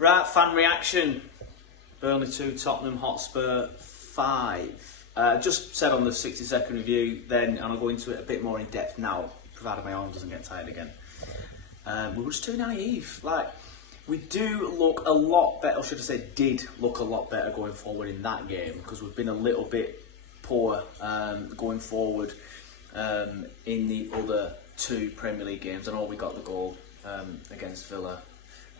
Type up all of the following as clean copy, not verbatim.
Right, fan reaction. Burnley 2, Tottenham Hotspur 5. Just said on the 60-second review then, and I'll go into it a bit more in depth now, provided my arm doesn't get tired again. We were just too naive. We do look a lot better, or should I say did look a lot better going forward in that game, because we've been a little bit poor going forward in the other two Premier League games. I know we got the goal against Villa,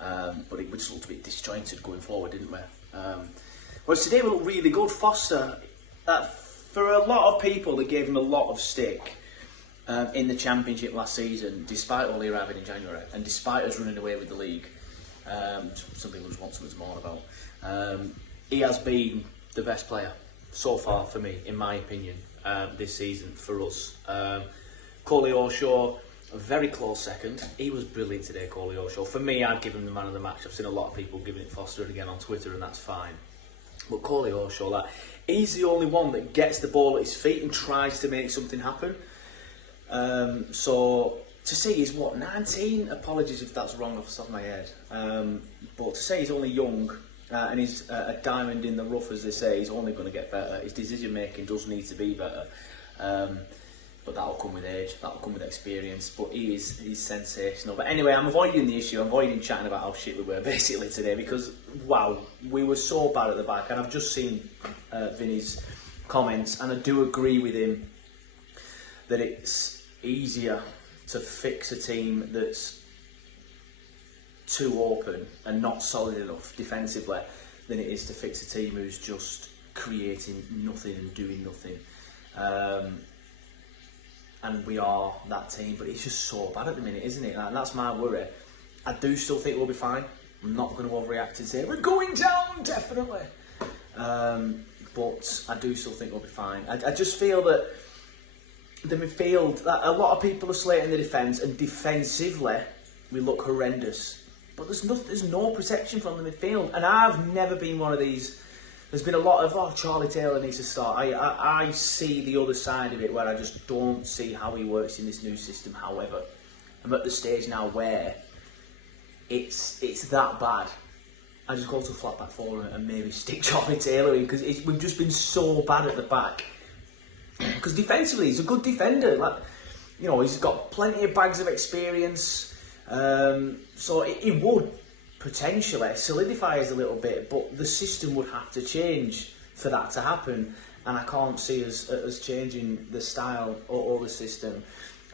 but we just looked a bit disjointed going forward, didn't we? Whereas today we looked really good. Foster, for a lot of people, they gave him a lot of stick in the Championship last season, despite only arriving in January, and despite us running away with the league. Some people just want something to mourn about. He has been the best player so far for me, in my opinion, this season for us. Coley O'Shaw, a very close second. He was brilliant today, Coley O'Shaw. For me, I'd give him the man of the match. I've seen a lot of people giving it Foster again on Twitter, and that's fine. But Coley O'Shaw, he's the only one that gets the ball at his feet and tries to make something happen. So to say he's 19, apologies if that's wrong off the top of my head, but to say he's only young and he's a diamond in the rough, as they say, he's only going to get better. His decision making does need to be better, but that'll come with age, that'll come with experience. But he's sensational. But anyway, I'm avoiding the issue. I'm avoiding chatting about how shit we were basically today, because wow, we were so bad at the back. And I've just seen Vinny's comments, and I do agree with him that it's easier to fix a team that's too open and not solid enough defensively than it is to fix a team who's just creating nothing and doing nothing. And we are that team, but it's just so bad at the minute, isn't it? And that's my worry. I do still think we'll be fine. I'm not going to overreact and say we're going down, definitely. But I do still think we'll be fine. I just feel that the midfield, that a lot of people are slating the defence, and defensively we look horrendous. But there's no protection from the midfield, and I've never been one of these. There's been a lot of Charlie Taylor needs to start. I see the other side of it, where I just don't see how he works in this new system. However, I'm at the stage now where it's that bad. I just go to a flat back four and maybe stick Charlie Taylor in, because we've just been so bad at the back. Because defensively, he's a good defender. He's got plenty of bags of experience. So he would potentially solidify us a little bit, but the system would have to change for that to happen. And I can't see us changing the style or the system.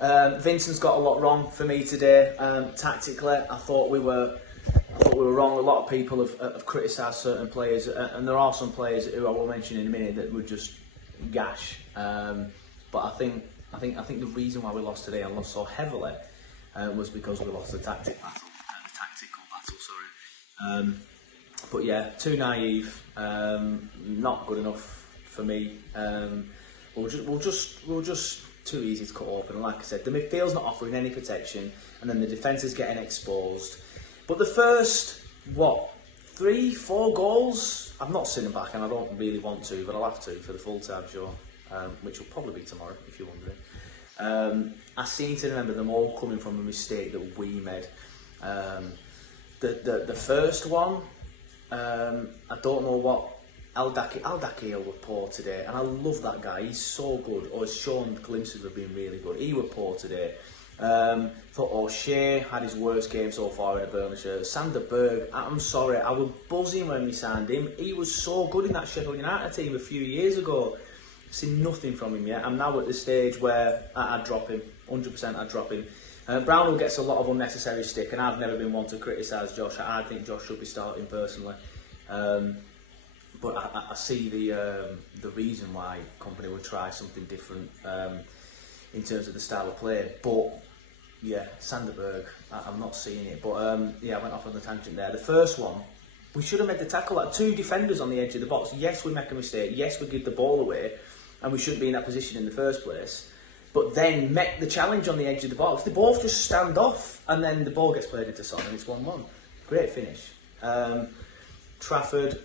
Vincent's got a lot wrong for me today. Tactically, I thought we were wrong. A lot of people have criticised certain players, and there are some players who I will mention in a minute that were just gash. But I think the reason why we lost today and lost so heavily was because we lost the tactical battle. But yeah, too naive. Not good enough for me. We're just too easy to cut open. And like I said, the midfield's not offering any protection, and then the defence is getting exposed. But the first 3-4 goals, I've not seen them back, and I don't really want to, but I'll have to for the full-time show, which will probably be tomorrow, if you're wondering. I seem to remember them all coming from a mistake that we made. The first one, I don't know what, Al-Dakhil were poor today, and I love that guy. He's so good, or has shown glimpses of being really good. He were poor today. Thought O'Shea had his worst game so far in a Burnley shirt. Sander Berg, I'm sorry, I was buzzing when we signed him. He was so good in that Sheffield United team a few years ago. I've seen nothing from him yet. I'm now at the stage where I'd drop him, 100% I'd drop him. Brownhill gets a lot of unnecessary stick, and I've never been one to criticise Josh. I think Josh should be starting personally. But I see the reason why Company would try something different in terms of the style of play. But yeah, Sanderberg, I'm not seeing it. But yeah, I went off on the tangent there. The first one, we should have made the tackle. Two defenders on the edge of the box. Yes, we make a mistake. Yes, we give the ball away, and we shouldn't be in that position in the first place. But then met the challenge on the edge of the box. They both just stand off, and then the ball gets played into Son, and it's 1-1. Great finish. Trafford,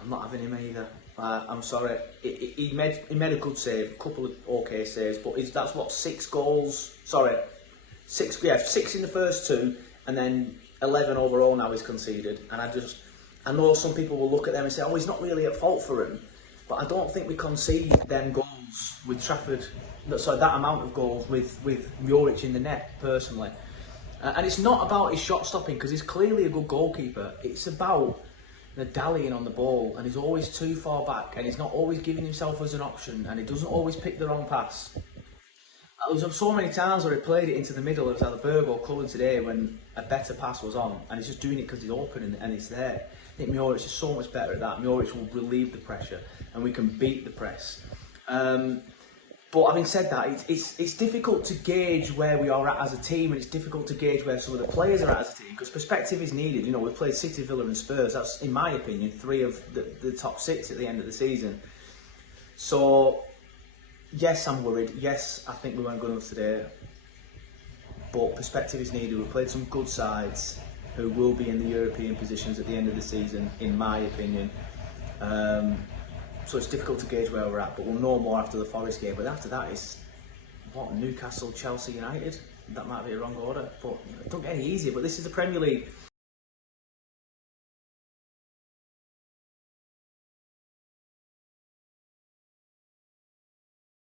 I'm not having him either. I'm sorry. He made a good save, a couple of okay saves, but that's what, 6 goals. Sorry, 6 in the first 2, and then 11 overall now he's conceded, and I know some people will look at them and say, oh, he's not really at fault for him, but I don't think we concede them goals with Trafford, sorry, that amount of goals with Muric in the net, personally. And it's not about his shot stopping, because he's clearly a good goalkeeper. It's about the dallying on the ball, and he's always too far back, and he's not always giving himself as an option, and he doesn't always pick the wrong pass. There was so many times where he played it into the middle of either Berg or Cullen today when a better pass was on, and he's just doing it because he's open and it's there. I think Muric is so much better at that. Muric will relieve the pressure, and we can beat the press. But having said that, it's difficult to gauge where we are at as a team, and it's difficult to gauge where some of the players are at as a team, because perspective is needed. You know, we've played City, Villa and Spurs. That's, in my opinion, 3 of the top 6 at the end of the season. So, yes, I'm worried. Yes, I think we weren't good enough today. But perspective is needed. We've played some good sides who will be in the European positions at the end of the season, in my opinion. So it's difficult to gauge where we're at, but we'll know more after the Forest game. But after that, it's Newcastle, Chelsea, United. That might be a wrong order, but it don't get any easier. But this is the Premier League.